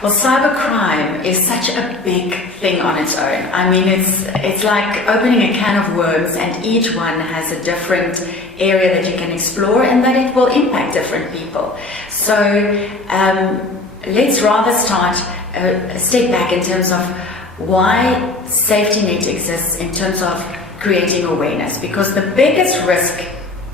Well, cybercrime is such a big thing on its own. I mean, it's like opening a can of worms, and each one has a different area that you can explore and that it will impact different people. So let's rather start a step back in terms of why safety net exists in terms of creating awareness, because the biggest risk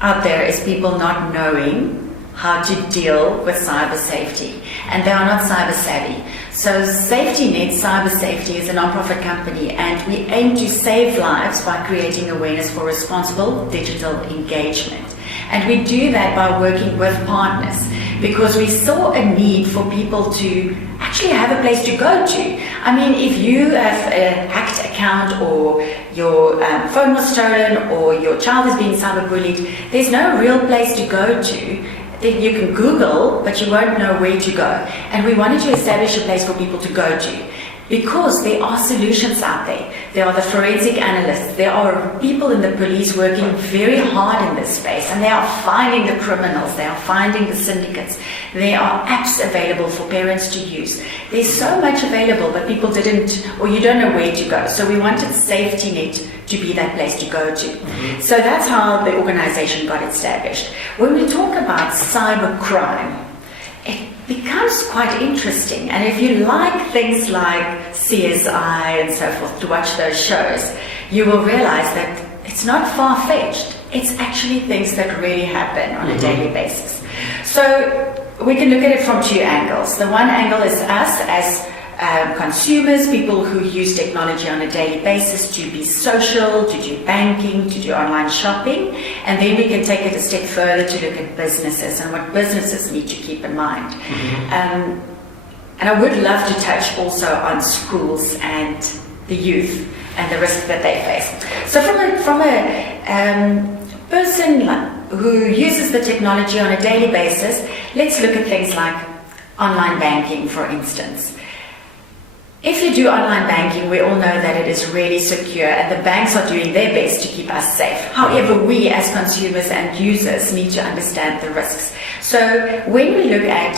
out there is people not knowing how to deal with cyber safety, and they are not cyber savvy. So Safety Net Cyber Safety is a non-profit company, and we aim to save lives by creating awareness for responsible digital engagement. And we do that by working with partners, because we saw a need for people to actually have a place to go to. I mean, if you have a hacked account, or your phone was stolen, or your child is being cyberbullied, there's no real place to go to. You can Google, but you won't know where to go. And we wanted to establish a place for people to go to, because there are solutions out there. There are the forensic analysts. There are people in the police working very hard in this space, and they are finding the criminals. They are finding the syndicates. There are apps available for parents to use. There's so much available, but people didn't, or you don't know where to go. So we wanted Safety Net to be that place to go to. So that's how the organization got established. When we talk about cybercrime, it becomes quite interesting. And if you like things like CSI and so forth, to watch those shows, you will realize that it's not far-fetched. It's actually things that really happen on a daily basis. So we can look at it from two angles. The one angle is us as consumers, people who use technology on a daily basis to be social, to do banking, to do online shopping, and then we can take it a step further to look at businesses and what businesses need to keep in mind. And I would love to touch also on schools and the youth and the risk that they face. So from a person who uses the technology on a daily basis, let's look at things like online banking, for instance. If you do online banking, we all know that it is really secure, and the banks are doing their best to keep us safe. However, we as consumers and users need to understand the risks. So when we look at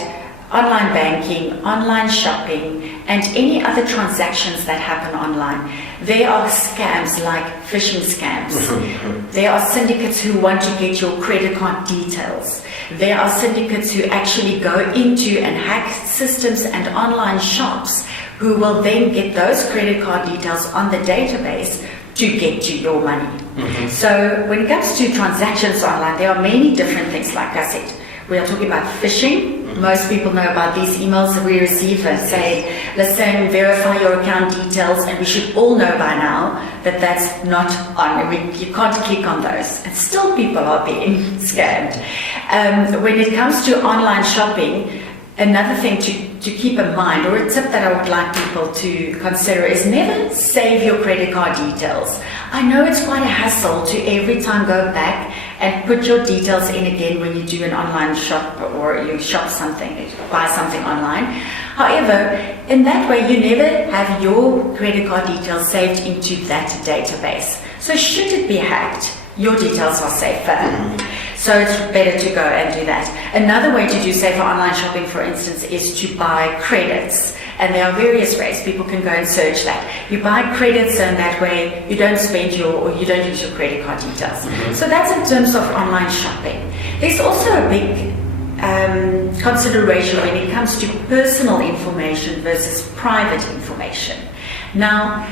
online banking, online shopping, and any other transactions that happen online, there are scams like phishing scams. There are syndicates who want to get your credit card details. There are syndicates who actually go into and hack systems and online shops, who will then get those credit card details on the database to get to your money. So when it comes to transactions online, there are many different things. Like I said, we are talking about phishing. Most people know about these emails that we receive that say, listen, verify your account details, and we should all know by now that that's not on. You can't click on those, and still people are being scammed. When it comes to online shopping, another thing to keep in mind, or a tip that I would like people to consider, is never save your credit card details. I know it's quite a hassle to every time go back and put your details in again when you do an online shop, or you shop something, buy something online. However, in that way, you never have your credit card details saved into that database. So should it be hacked, your details are safer. So it's better to go and do that. Another way to do safer online shopping, for instance, is to buy credits. And there are various ways. People can go and search that. You buy credits, and that way you don't spend you don't use your credit card details. So that's in terms of online shopping. There's also a big consideration when it comes to personal information versus private information. Now,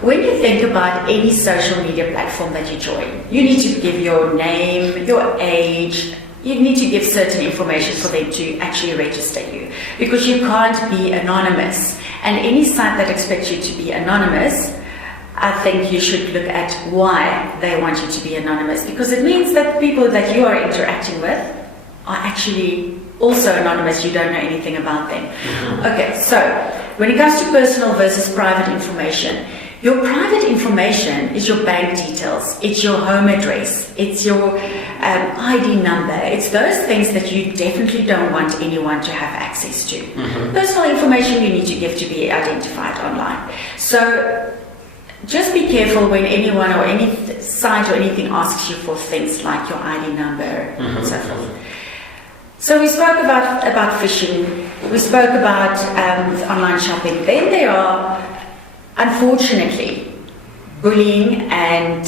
when you think about any social media platform that you join, you need to give your name, your age. You need to give certain information for them to actually register you, because you can't be anonymous. And any site that expects you to be anonymous, I think you should look at why they want you to be anonymous, because it means that the people that you are interacting with are actually also anonymous. You don't know anything about them. Okay, so when it comes to personal versus private information, your private information is your bank details, it's your home address, it's your ID number, it's those things that you definitely don't want anyone to have access to. Personal information you need to give to be identified online. So just be careful when anyone or any site or anything asks you for things like your ID number and so forth. So we spoke about phishing, we spoke about online shopping. Then there are, unfortunately, bullying and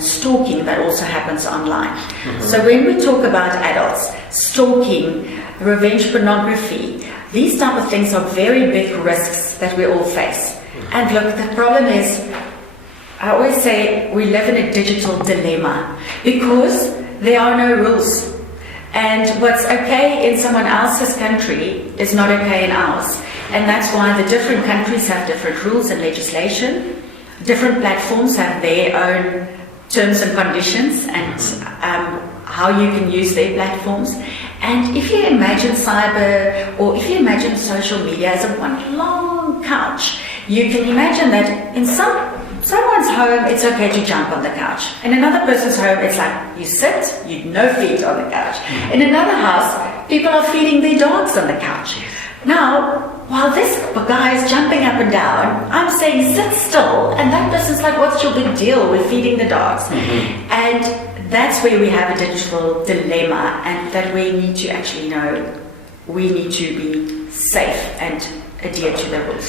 stalking that also happens online. So when we talk about adults, stalking, revenge pornography, these type of things are very big risks that we all face. And look, the problem is, I always say we live in a digital dilemma because there are no rules. And what's okay in someone else's country is not okay in ours. And that's why the different countries have different rules and legislation. Different platforms have their own terms and conditions and how you can use their platforms. And if you imagine cyber, or if you imagine social media as a one long couch, you can imagine that in someone's home, it's okay to jump on the couch. In another person's home, it's like you sit, you no feet on the couch. In another house, people are feeding their dogs on the couch. Now, while this guy is jumping up and down, I'm saying sit still, and that person's like, what's your big deal with feeding the dogs? And that's where we have a digital dilemma, and that we need to actually know we need to be safe and adhere to the rules.